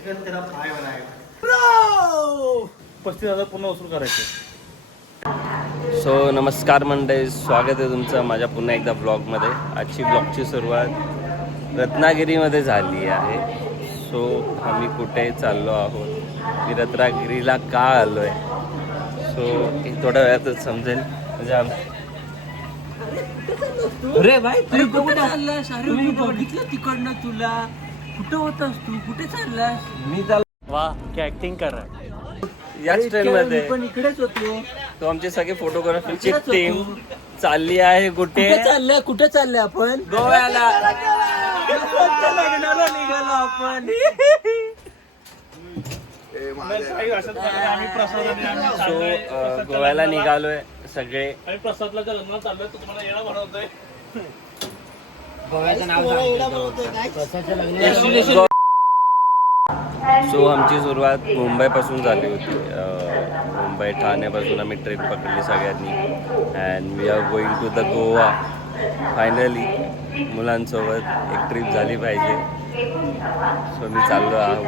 Chicken त्याला fry बनाएगा. 35,000 पूर्ण वसूल करायचे. सो नमस्कार मंडळी, स्वागत आहे तुमचं माझ्या पुन्हा एकदा ब्लॉगमध्ये. आजची ब्लॉगची सुरुवात रत्नागिरीमध्ये झाली आहे. सो आम्ही कुठे चाललो आहोत, मी रत्नागिरीला का आलो आहे, सो एक थोड्या वेळातच समजेल. म्हणजे अरे भाई तू कुठे चाललास? अरे मी बघितलं तिकडनं तुला. कुठं होतास तू? कुठे चाललास? मी चाल वाह क्या ऍक्टिंग कर रहा है. याच ट्रेनमध्ये. पण इकडेच होतो. तो आमची सगळी फोटोग्राफीची टीम चालली आहे. कुठे कुठे चालले आपण? गोव्याला. लग्नाला निघालो आपण. सो गोव्याला निघालोय सगळे. आम्ही प्रसादला लग्नाला चाललोय, तो तुम्हाला येणं बनवतोय. सो आमची सुरुवात मुंबईपासून झाली होती. मुंबई ठाण्यापासून आम्ही ट्रेन पकडली सगळ्यांनी. And we are going to the Goa. Finally मुलांसोबत एक ट्रिप झाली पाहिजे. सो मी चाललो आहोत.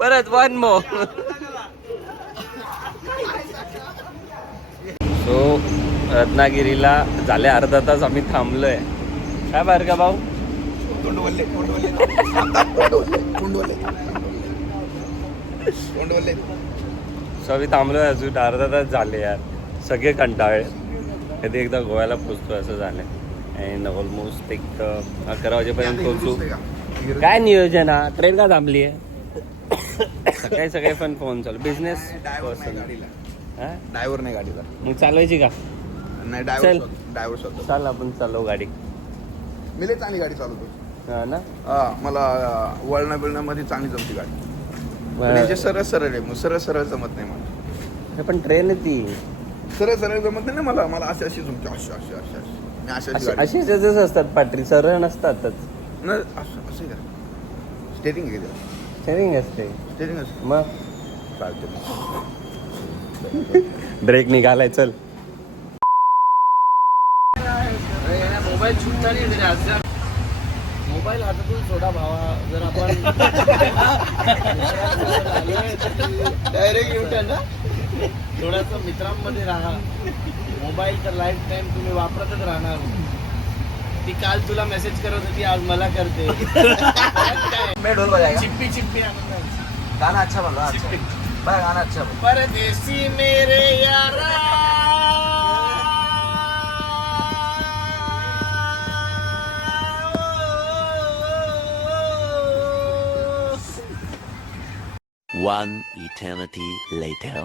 परत वन मोर. सो रत्नागिरीला झाले अर्धा तास आम्ही थांबलोय. काय बाहेर का भाऊ? सो आम्ही थांबलोय अजून अर्धा तास झाले यार. सगळे कंटाळे. कधी एकदा गोव्याला पोचतो असं झालंय. अँड ऑलमोस्ट एक 11 वाजेपर्यंत पोहोचू. काय नियोजन हा? ट्रेन का थांबली आहे? सकाळी सकाळी पण फोन चालू. बिझनेस ड्रायव्हर नाही गाडीचा. मग चालवायची का? नाही चल. ड्रायव्हर स्वतः. चाल आपण चालव गाडी. मी लय चांगली गाडी चालवतो. हा ना. मला वळणा बिळण्यामध्ये चांगली जमती गाडी. म्हणजे सरळ सरळ आहे, मग सरळ सरळ जमत नाही मला. पण ट्रेन आहे ती. सरळ सरळ जमत नाही ना मला. अशी अशी जमते. अशी अशी अशी अशी मी अशी अशी जसं असतात पाटरी, सरळ नसतातच. असं का? स्टेरिंग आहे का? स्टेरिंग असते. स्टेरिंग असते. मग चालते. ब्रेक निघालाय. चल. मोबाईल छुटता नाही. मोबाईल हातातून सोडा भावा. जर आपण डायरेक्ट युटर्न ना, थोडंसं मित्रांमध्ये राहा. मोबाईल तर लाईफ टाइम तुम्ही वापरतच राहणार. ती काल तुला मेसेज करत होती, आज मला करते. चिप्पी चिप्पी गाना अच्छा बोला. गाना अच्छा बोला. परदेसी मेरे यारा. One eternity later.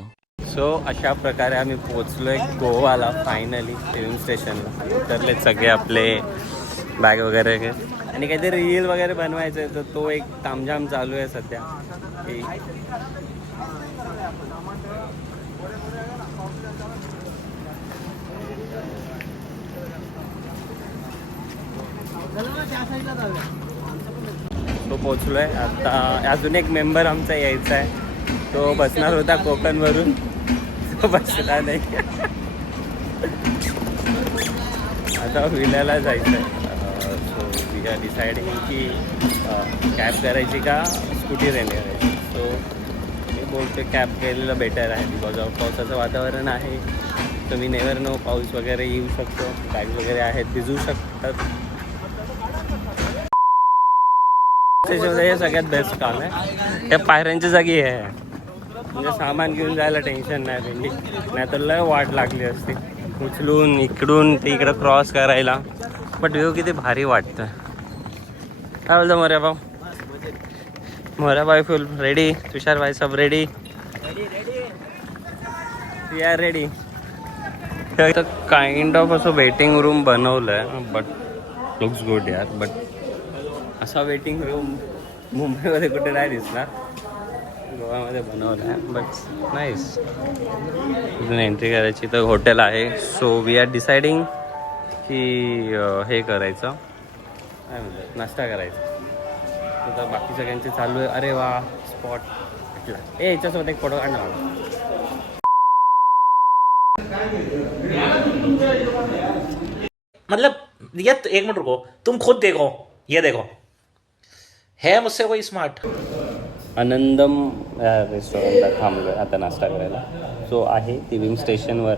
सो अशा प्रकारे आम्ही पोहोचलोय गोवाला. फायनली ट्रेन स्टेशनला उतरलेत सगळे आपले बॅग वगैरे घे. आणि काहीतरी रील वगैरे बनवायचं आहे, तर तो एक तामझाम चालू आहे सध्या. तो पोचलोय आता. अजून एक मेंबर आमचा यायचा आहे. तो बसणार होता कोकणवरून, तो बसला नाही. आता विल्याला जायचं आहे. सो वी आर डिसाइडिंग की कॅब करायची का स्कूटी रेंट करायची. सो मी बोलतो कॅब केलेलं बेटर आहे. बिकॉज ऑफ पावसाचं वातावरण आहे. तर मी नेवर नो, पाऊस वगैरे येऊ शकतो. बॅग वगैरे आहेत, भिजू शकतात. हे सगळ्यात बेस्ट काम आहे. त्या पायऱ्यांच्या जागी आहे. म्हणजे सामान घेऊन जायला टेन्शन नाही भेंडी. नाही तर लय वाट लागली असती उचलून इकडून ते इकडं क्रॉस करायला. बट व्ह्यू किती भारी वाटतं. काय बोलतो मोऱ्या भाऊ? मोऱ्या भाई फुल रेडी. तुषार भाई सब ready. We are ready. Kind of असं वेटिंग रूम बनवलं आहे. बट लुक्स गुड यार. बट असा वेटिंग रूम मुंबईमध्ये कुठे नाही दिसणार. गोव्यामध्ये बनवलं आहे. But nice. इथून एंट्री करायची तर हॉटेल आहे. सो वी आर डिसाइडिंग की हे करायचं, काय म्हणतात, नाश्ता करायचा. तर बाकी सगळ्यांचे चालू आहे. अरे वा स्पॉट भेटला. याच्यासोबत एक फोटो काढणार. मतलब ये एक मिनट रुको, तुम खुद देखो ये देखो है मुझसे कोई स्मार्ट. आनंदम या रेस्टॉरंटला थांबलो आहे आता नाश्ता करायला. सो आहे ती विंग स्टेशनवर.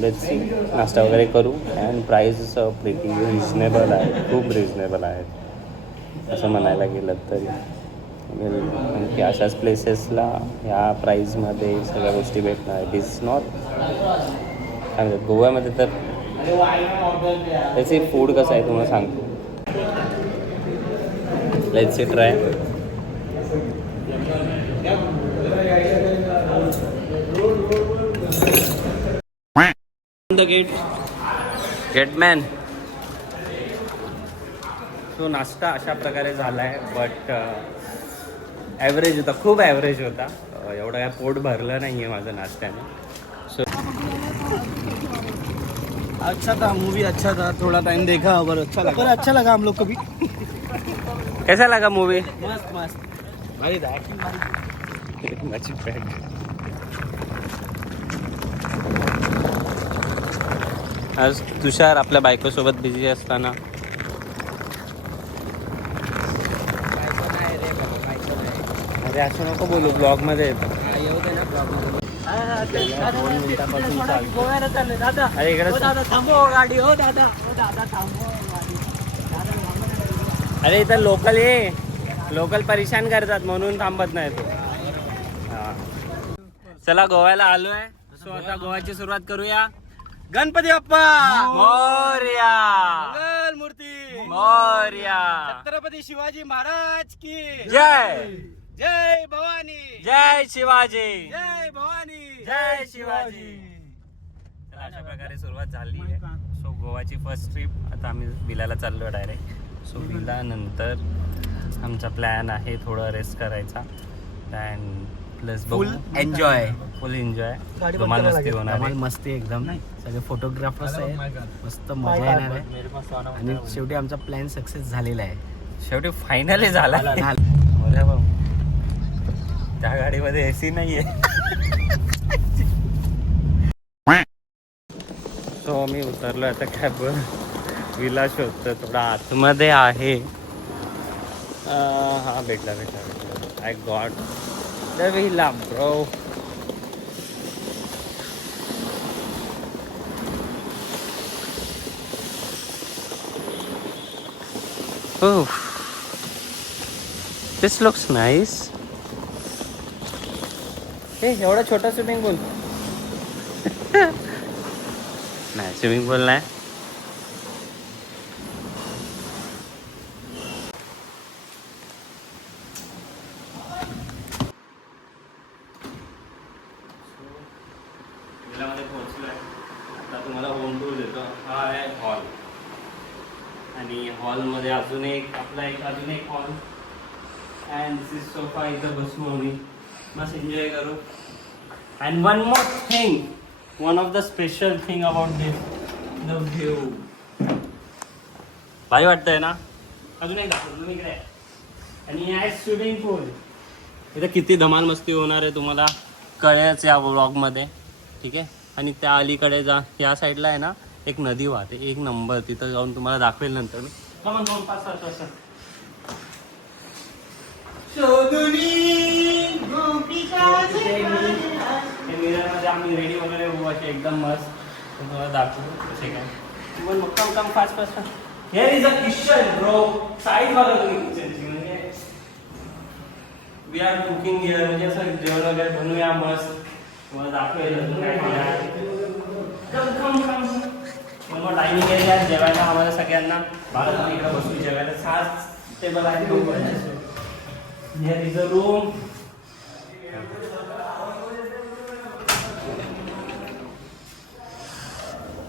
लेट्स सी नाश्ता वगैरे करू. अँड प्राईस प्रिटी रिजनेबल आहे, खूप रिजनेबल आहेत असं म्हणायला गेलं तरी. कारण की अशाच प्लेसेसला ह्या प्राईजमध्ये सगळ्या गोष्टी भेटणार. इट इज नॉट काय म्हणतात गोव्यामध्ये तर. त्याचे फूड कसं आहे तुम्हाला सांगतो. Let's see try. द गेटमॅन. तो नाश्ता अशा प्रकारे झाला आहे. बट ॲव्हरेज होता, खूप ॲव्हरेज होता. एवढं काय पोट भरलं नाही आहे माझं नाश्त्याने. सो अच्छा था मूवी, अच्छा था. थोड़ा टाइम देखा और अच्छा लगा. पर अच्छा लगा हम लोग को भी. कैसा लगा मूवी. मस्त मस्त भारी था. एक्टिंग भारी. माझी फ्रेंड. आज तुषार आपल्या बायकोसोबत बिझी असताना अरे असं नको बोलू. ब्लॉगमध्ये येतं. गोव्याला चालले दादा. अरे इकडे दादा थांबव गाडी. हो दादा, हो दादा थांबव गाडी. अरे इथं लोकल ये. लोकल परेशान करतात म्हणून थांबत नाही तो. हां चला गोव्याला आलो आहे. सो आता गोव्याची सुरुवात करूया. गणपती बाप्पा मोरया. मंगल मूर्ती मोरया. छत्रपती शिवाजी महाराज की जय. जय भवानी. जय शिवाजी. जय भवानी. जय शिवाजी. तर अशा प्रकारे सुरुवात झाली आहे. सो गोवाची फर्स्ट ट्रिप आता आम्ही विलाला चाललो डायरेक्ट. सो विला नंतर आमचा प्लॅन आहे थोडं रेस्ट करायचा. And plus full enjoy. Full enjoy. धमाल मस्ती होणार आहे. मस्ती एकदम. नाही सगळे फोटोग्राफर्स आहेत. मस्त मजा येणार आहे. आणि शेवटी आमचा प्लॅन सक्सेस झालेला आहे. शेवटी फायनली झाला. अरे भाऊ त्या गाडीमध्ये एसी नाहीये. तो मी उतरलो आता कॅबवर. विला शोधतो. थोडा आतमध्ये आहे. हा भेटला. I got the villa bro. This looks nice. हे एवढा छोटा स्विमिंग पूल. नाही स्विमिंग पूल नाही. विलामध्ये पोहोचलोय. आता तुम्हाला होम टूर देतो. हा आहे हॉल. आणि हॉलमध्ये अजून एक hall. And this is sofa. इथं बसू आम्ही मस्त एन्जॉय करू. And one more thing, one of the special thing about this, the view. भारी वाटतंय ना. अजून एक दाखवतो तुम्ही इकडे. आणि आहे स्विमिंग पूल. इथं किती धमाल मस्ती होणार आहे तुम्हाला कळेच या व्लॉगमध्ये. ठीक आहे. आणि त्या अलीकडे जा, या साईडला आहे ना एक नदी वाहते. एक नंबर. तिथं जाऊन तुम्हाला दाखवेल नंतर मी. कमान 2-5 तास. मिररमध्ये आम्ही रेडी वगैरे होऊ असे एकदम मस्त. तुम्हाला दाखवू कसे काय. पण मग fast. Here is a kitchen bro. Size बघा तुम्ही किचनची. म्हणजे वी आर कुकिंग हिअर. म्हणजे असं जेवण वगैरे बनवूया मस्त. तुम्हाला दाखवेल अजून काय खाणार. मग डायनिंग एरिया जेवायला आम्हाला सगळ्यांना. बाळा तुम्ही इकडे बसू जेवायला. 6 टेबल आहे. Here is a room.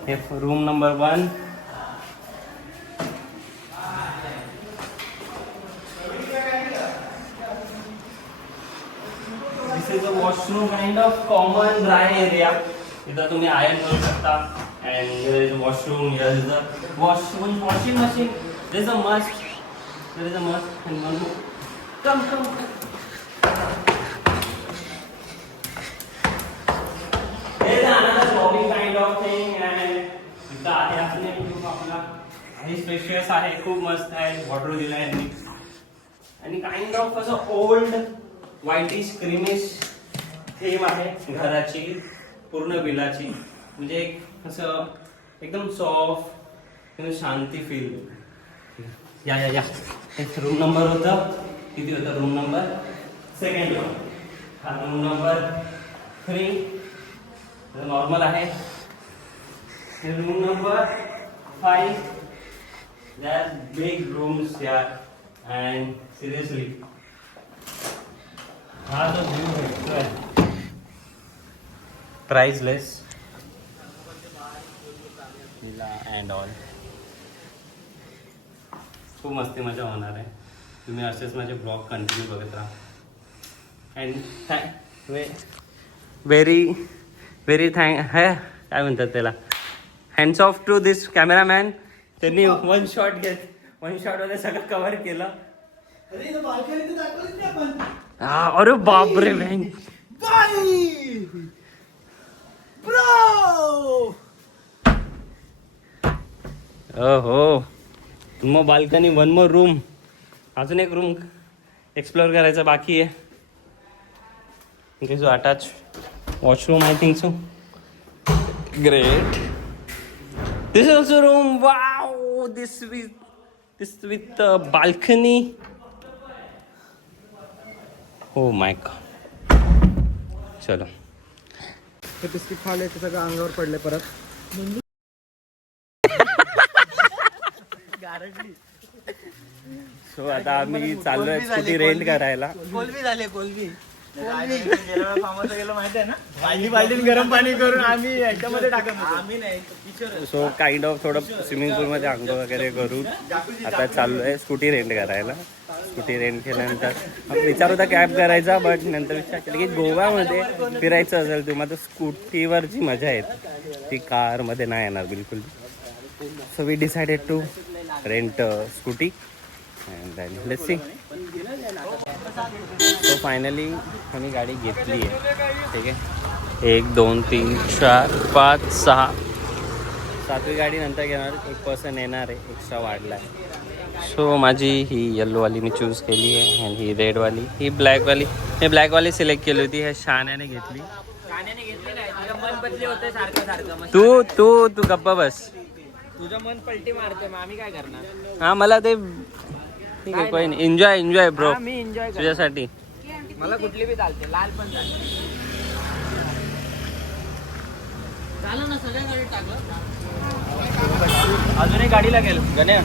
Here room number 1. This is a washroom, kind of common dry area. इधर तुम्ही iron करू शकता. And here is a washroom. Here is a washing machine. There is a must. And one more. Come. There is another shopping kind of thing, and इथं आहे आपला आणि spacious आहे, खूप मस्त आहे. वॉटर दिला आहे यांनी आणि काइंड ऑफ असं ओल्ड व्हाईटिश क्रीमिश थीम आहे घराची, पूर्ण बिलाची. म्हणजे एक असं एकदम सॉफ्ट, शांती फील. या या या एक रूम नंबर होता, किती होता रूम नंबर? सेकंड. हा रूम नंबर 3 नॉर्मल आहे. Room number 5 that big rooms yeah and seriously हा जो व्यू भेटतोय प्राइसलेस अँड ऑल. खूप मस्ती मजा होणार आहे. तुम्ही असेच माझे ब्लॉग कंटिन्यू बघत राहा. अँड व्हेरी व्हेरी काय म्हणतात त्याला, hands off to this cameraman. त्यांनी वन शॉटमध्ये सगळं कव्हर केलं. अरे बापरे बँक हो. मग बाल्कनी, वन मोर रूम, अजून एक रूम एक्सप्लोअर करायचा बाकी आहे. Attach washroom I think so. Great. This is also room. Wow, this with balcony. Oh my god. चलो. ते बिस्किट खाले ते सगळं अंगावर पडले परत. सो आता आम्ही चाललोय स्कूटी रेंट करायला. कोलबी गेलो माहिती आहे ना, बाल्टी गरम पाणी करून आम्ही याच्यामध्ये टाकत होतो. आम्ही नाही, सो काइंड ऑफ थोडं स्विमिंग पूलमध्ये अंघोळ वगैरे करून आता चाललोय स्कूटी रेंट करायला. स्कूटी रेंट केल्यानंतर विचार होता कॅब करायचा, बट नंतर विचार केला की गोव्यामध्ये फिरायचं असेल तुम्हाला तर स्कूटीवर जी मजा येते ती कारमध्ये नाही येणार बिलकुल. So we decided to rent scooty and let's see. So finally आम्ही गाडी घेतली आहे. ठीक आहे, 1 2 3 4 5 6 7वी गाडी नंतर घेणार. 1 पर्सन येणार आहे, एक्स्ट्रा वाढला आहे. सो माझी ही येल्लोवाली मी चूज केली आहे आणि ही रेडवाली, ही ब्लॅकवाली. मी ब्लॅकवाली सिलेक्ट केली होती, हे शाण्याने घेतली. मन बदली होते सारखं. तू तू तू गप्पा बस. तुझं मन पलटी मारते, मग आम्ही काय करणार. हां मला ते ठीक आहे, कोई नाही. एन्जॉय ब्रो, मी एन्जॉय तुझ्यासाठी. मला कुठली बी चालते, लाल पण चालते. झालं ना, सगळ्या गाडी टाकलं. अजूनही गाडीला गेलो गण्या,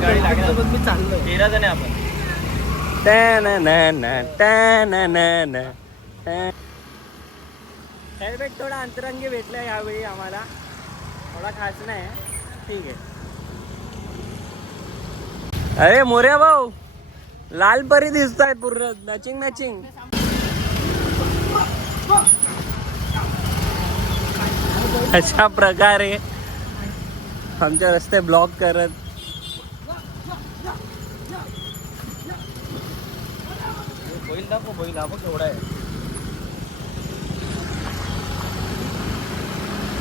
गाडी लागेल. मी चाललो 13 जण आपण. हेल्मेट थोडा अंतरंगी भेटला यावेळी आम्हाला, थोडा खास नाही. ठीक आहे. अरे मोर्या भाऊ, लाल परी दिसताय पूर्ण मॅचिंग. अशा प्रकारे आमचे रस्ते ब्लॉक करत बैल केवढा आहे.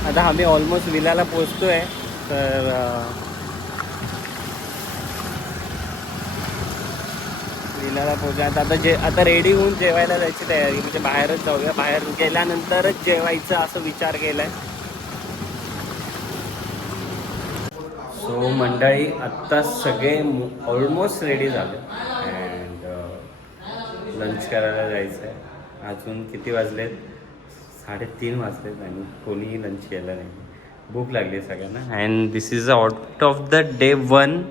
आता आम्ही ऑलमोस्ट विलाला पोचतोय. तर विलाला पोचल्यात आता रेडी होऊन जेवायला जायची तयारी. म्हणजे बाहेरच जाऊया, बाहेर गेल्यानंतरच जेवायचं असं विचार केलाय. सो मंडळी आत्ता सगळे ऑलमोस्ट रेडी झाले अँड लंच करायला जायचं आहे. अजून किती वाजलेत? 3:30 वाजलेत आणि कोणीही लंच केलं नाही. भूक लागली सगळ्यांना. And this is out of the day 1.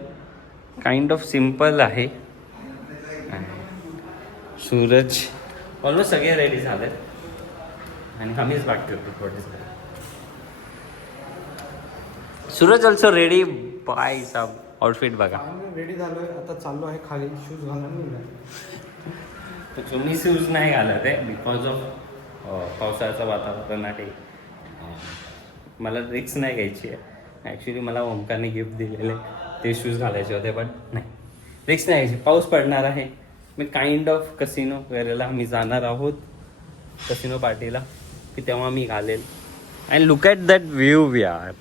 Kind of simple आहे. सूरज ऑलमोस्ट सगळे रेडी झालेत आणि आम्हीच बाकी होतो थोडे. Suraj also ready. बाय सब आउटफिट बघा. रेडी झालोय, आता चाललो आहे खाली शूज घालून. तुम्ही शूज नाही घालत आहे बिकॉज ऑफ पावसाळ्याचं वातावरण आहे. मला रिक्स नाही घ्यायची आहे. ॲक्च्युली मला ओमकारने गिफ्ट दिलेले ते शूज घालायचे होते, पण नाही, रिक्स नाही घ्यायची. पाऊस पडणार आहे. मी काइंड ऑफ कसिनो वगैरेला आम्ही जाणार आहोत, कसिनो पार्टीला, की तेव्हा मी घालेल. And look at that view यार.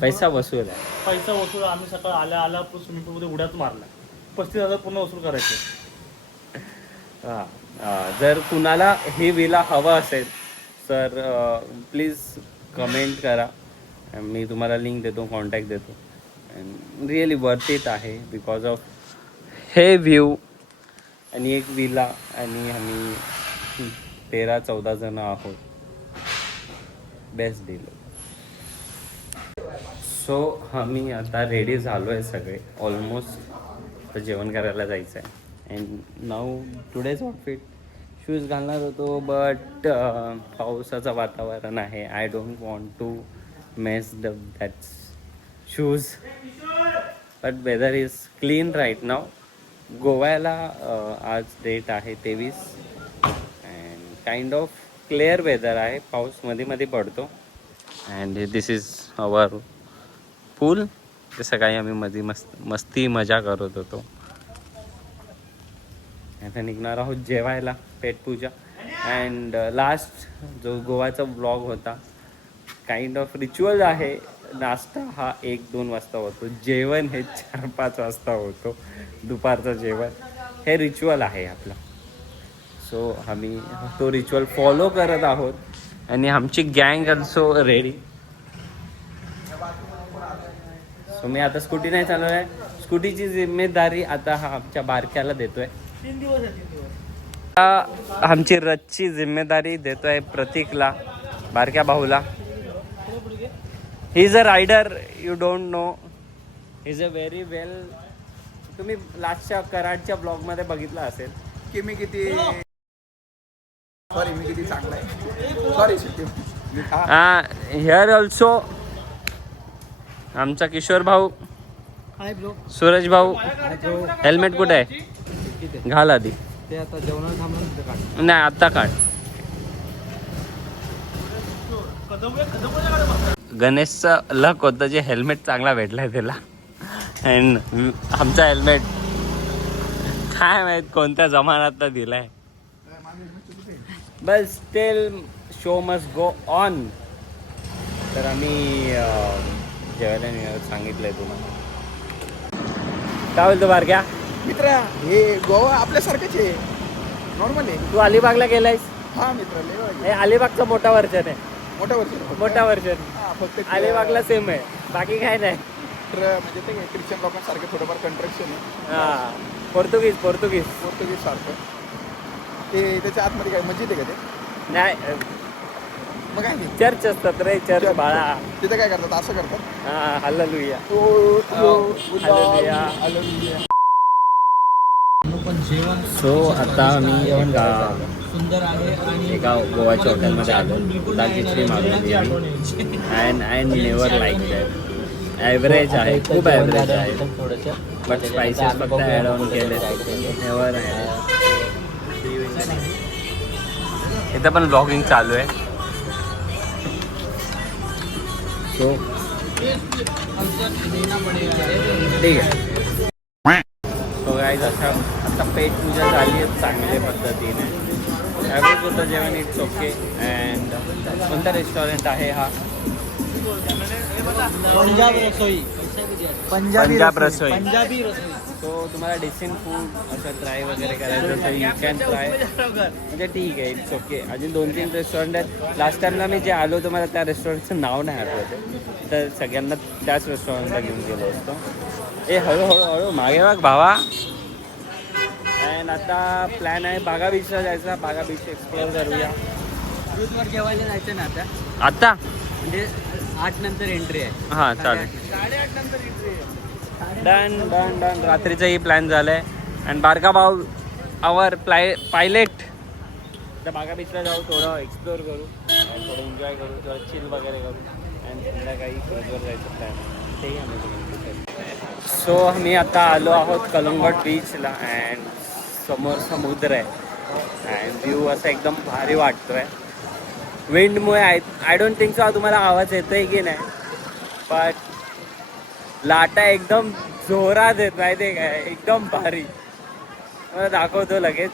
पैसा वसूल आहे. पैसा वसूल आम्ही सकाळ आल्या स्विमिंग पूलमध्ये उड्याच मारल्या. 35,000 पूर्ण वसूल करायचे. जर कुणाला ही विला हवा असेल तर प्लीज कमेंट करा. मी तुम्हाला लिंक देतो, कॉन्टॅक्ट देतो. रिअली वर्थ इट आहे बिकॉज ऑफ हे व्ह्यू आणि एक विला. आणि आम्ही 13-14 जण आहोत. Best deal. सो आम्ही आता रेडी झालो आहे सगळे ऑलमोस्ट. तर जेवण करायला जायचं आहे. And now today's outfit shoes घालणार होतो बट पावसाचं वातावरण आहे. I don't want to mess that shoes but weather is clean right now. गोव्याला आज डेट आहे 23 and kind of clear weather आहे. पाऊस मध्ये मध्ये पडतो. And this is our pool. ते सकाळी आम्ही मध्ये मस्ती मजा करत होतो. आता निघणार आहोत जेवायला पेटपूजा. अँड लास्ट जो गोवाचा ब्लॉग होता काइंड ऑफ रिच्युअल आहे. नाश्ता हा 1-2 वाजता होतो. जेवण हे 4-5 वाजता होतो. दुपारचं जेवण हे रिच्युअल आहे आपलं. सो आम्ही तो रिच्युअल फॉलो करत आहोत. आणि आमची गँग ऑल्सो रेडी. सो मी आता स्कूटी नाही चालवणार आहे. स्कूटीची जिम्मेदारी आता हा आमच्या बारक्याला देतोय. 3 दिवस आहे. 3 दिवस. आमची रथची जिम्मेदारी देतोय प्रतीकला, बारक्या भाऊला. He is a rider. You don't know. Is a very well. तुम्ही लास्टच्या कराडच्या ब्लॉगमध्ये बघितलं असेल की मी किती चांगला आहे. सॉरी हिअर ऑल्सो आमचा किशोर भाऊ, सूरज भाऊ. हेल्मेट कुठे आहे? घाल आधी. ते आता जेवणाला थांबून नाही आत्ता काढ. गणेशचा लक होतं जे हेल्मेट चांगला भेटलाय त्याला. अँड आमचा हेल्मेट काय माहित कोणत्या जमान्यात दिलाय. But still show must go on. तर आम्ही जेवायला सांगितलंय तुम्हाला. काय बोलतो बारक्या? मित्र हे गोवा आपल्यासारखंच आहे. नॉर्मल आहे. तू अलिबागला गेलायस? हा मित्र हे अलिबागचं मोठा वर्जन आहे. मोठा वर्ष फक्त अलिबागला सेम आहे. बाकी काय नाही. म्हणजे ते ख्रिश्चन लोकांसारखे थोडंफार कंट्रक्शन आहे. हा पोर्तुगीज सारखं. ते त्याच्या आतमध्ये काय मस्जिद आहे का ते? नाही. मग काय नाही. चर्च असतात रे. चर्च बाळा. तिथे काय करतात? असं करतात. हा हालेलुया. सो आता मी सुंदर आहे आणि एका गोवाच्या हॉटेलमध्ये आलो. दाल खिचडी मागवली and I never like that. Average आहे, खूप ॲव्हरेज आहे. बट स्पायसेस फक्त ॲड ऑन केले. नेवर आहे. इथं पण ब्लॉगिंग चालू आहे. सो ठीक आहे. सो गाईज आता पेट पूजा झाली आहे चांगल्या पद्धतीने. ॲव्हरेज होतं जेवण. It's okay. अँड कोणता रेस्टॉरंट आहे हा? पंजाब रसोई. सो तुम्हाला डिसेंट फूड असं ट्राय वगैरे करायचं तर यू कॅन ट्राय. म्हणजे ठीक आहे. It's okay. अजून 2-3 रेस्टॉरंट आहेत. लास्ट टाईमला मी जे आलो तुम्हाला त्या रेस्टॉरंटचं नाव नाही आठवत. तर सगळ्यांना त्याच रेस्टॉरंटला घेऊन गेलो असतो. हळूहळू मागे बघ भावा. अँड आता प्लॅन आहे बागा बीचला जायचा. बागा बीच एक्सप्लोअर करूया. क्रूजवर जेवायला जायचं ना आता. आता म्हणजे 8 नंतर एंट्री आहे. हां चालेल. 8:30 नंतर एंट्री आहे. डन. रात्रीचाही प्लॅन झालाय. अँड बारका भाऊ आवर पायलट. तर बागा बीचला जाऊ, थोडं एक्सप्लोअर करू, थोडं एन्जॉय करू, थोडं चिल वगैरे करू. अँड संध्याकाळी क्रूजवर जायचं प्लॅन आहे. तेही आम्ही करू. सो आम्ही आता आलो आहोत कलंगट बीचला. अँड समोर समुद्र आहे. अँड व्ह्यू असं एकदम भारी वाटतो आहे. विंडमुळे आय डोंट थिंक सो तुम्हाला आवाज येतो आहे की नाही. बट लाटा एकदम जोरात येत माहिती आहे काय. एकदम भारी. मला दाखवतो लगेच.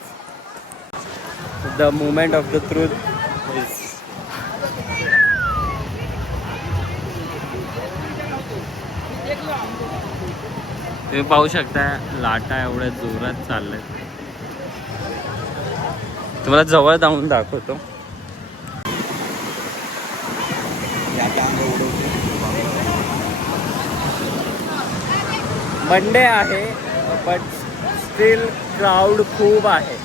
The moment of the truth is तुम्ही पाहू शकता लाटा एवढ्या जोरात चालल्यात. तुम्हाला जवळ जाऊन दाखवतो. मंडे आहे बट स्टील क्राऊड खूप आहे.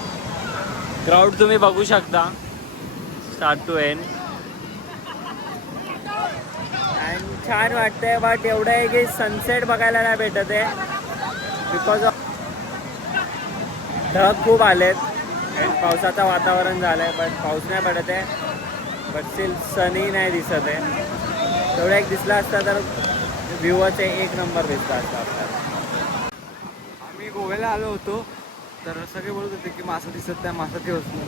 क्राऊड तुम्ही बघू शकता स्टार्ट टू एंड. अँड छान वाटतंय बट एवढं आहे की सनसेट बघायला नाही भेटत आहे बिकॉज ऑफ ढग खूप आलेत अँड पावसाचं वातावरण झालं आहे बट पाऊस नाही पडत आहे. बट स्टील सनही नाही दिसत आहे. तेवढं एक दिसला असता तर व्ह्यूच एक नंबर दिसला असता आपल्याला. आम्ही गोव्याला आलो होतो तर सगळे बोलत होते की मासा दिसत नाही, मासा ठेवत नाही.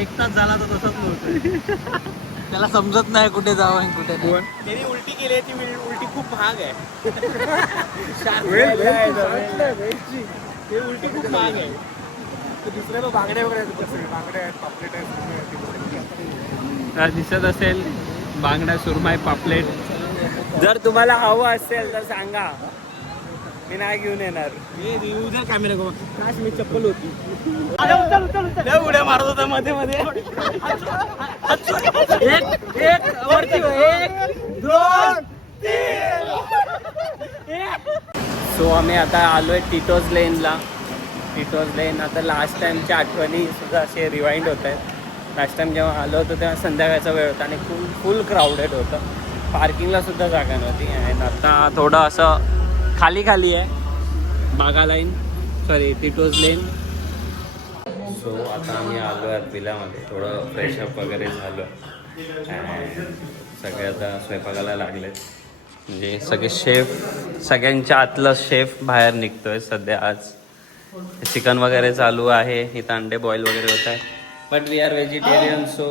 एक तास झाला तर तसाच नव्हतं. त्याला समजत नाही कुठे जावं आणि कुठे नाही. त्यांनी उलटी केली आहे, ती उलटी खूप महाग आहे. ते उलटी खूप महाग आहे. दुसऱ्या बांगड्या वगैरे आहेत, बांगड्या आहेत, पापलेट आहेत. दिसत असेल बांगडा, सुरमाई, पापलेट. जर तुम्हाला हवं असेल तर सांगा, मी नाही घेऊन येणार. उद्या कॅमेरा गो काश मी चप्पल होती. उड्या मारत होता मध्ये मध्ये. एक वरती, 1 2 सो आम्ही आता आलोय टिटोज लेनला. टिटोज लेन आता लास्ट टाइमच्या आठवणी सुद्धा असे रिवाइंड होत आहेत. लास्ट टाइम जेव्हा आलो होतो तेव्हा संध्याकाळचा वेळ होता आणि फुल क्राऊडेड होतं. पार्किंगला सुद्धा जागा नव्हती. आणि आता थोडं असं खाली खाली आहे बागा लाईन, सॉरी टिटोज लेन. सो आता आम्ही आलो आहे विलामध्ये. थोडं फ्रेशअप वगैरे झालं आणि सगळे आता स्वयंपाकाला लागलेत. म्हणजे सगळे शेफ, सगळ्यांच्या आतलं शेफ बाहेर निघतोय सध्या. आज चिकन वगैरे चालू आहे, इथं अंडे बॉईल वगैरे होत आहे. But we are vegetarian so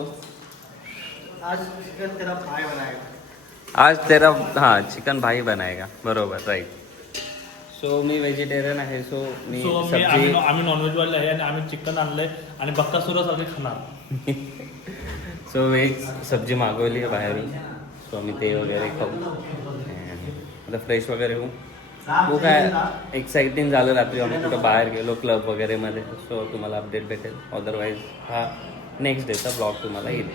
आज तेरा हाँ चिकन भाई बनाएगा. बरोबर, राईट. सो मी व्हेजिटेरियन आहे. सो मी सब्जी, आम्ही नॉनव्हेज वाले आहे आणि आम्ही चिकन आणलंय आणि बक्कासुरच आम्ही खाणार. सो व्हेज सब्जी मागवली आहे बाहेरून. सो आम्ही ते वगैरे खाऊ. आता फ्रेश वगैरे होऊ. खूप काय एक्साइटिंग झालं रात्री. आम्ही कुठं बाहेर गेलो क्लब वगैरे मध्ये. सो तुम्हाला अपडेट भेटेल. अदरवाईज हा नेक्स्ट डेचा ब्लॉग तुम्हाला येईल.